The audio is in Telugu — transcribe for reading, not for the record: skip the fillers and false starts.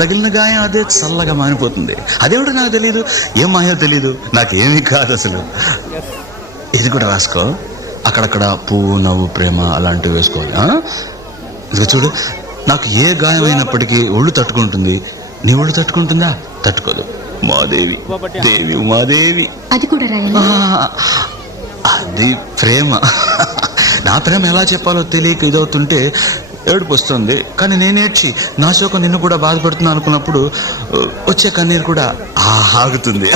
తగిలిన గాయం అదే చల్లగా మానిపోతుంది. అదేవిడ నాకు తెలియదు, ఏం మాయో తెలీదు, నాకేమీ కాదు అసలు. ఇది కూడా రాసుకో, అక్కడక్కడ పువ్వు, నవ్వు, ప్రేమ అలాంటివి వేసుకోవాలి. ఇదిగో చూడు, నాకు ఏ గాయమైనప్పటికీ ఒళ్ళు తట్టుకుంటుంది. నీ ఒళ్ళు తట్టుకుంటుందా? తట్టుకోదు. ఉమాదేవి, దేవి ఉమాదేవి. అది కూడా రాయాలి. అది ప్రేమ. నా ప్రేమ ఎలా చెప్పాలో తెలియక ఇదవుతుంటే ఏడుపు వస్తుంది. కానీ నేనేడ్చి నా శోకం నిన్ను కూడా బాధపడుతున్నా అనుకున్నప్పుడు వచ్చే కన్నీరు కూడా ఆగుతుంది.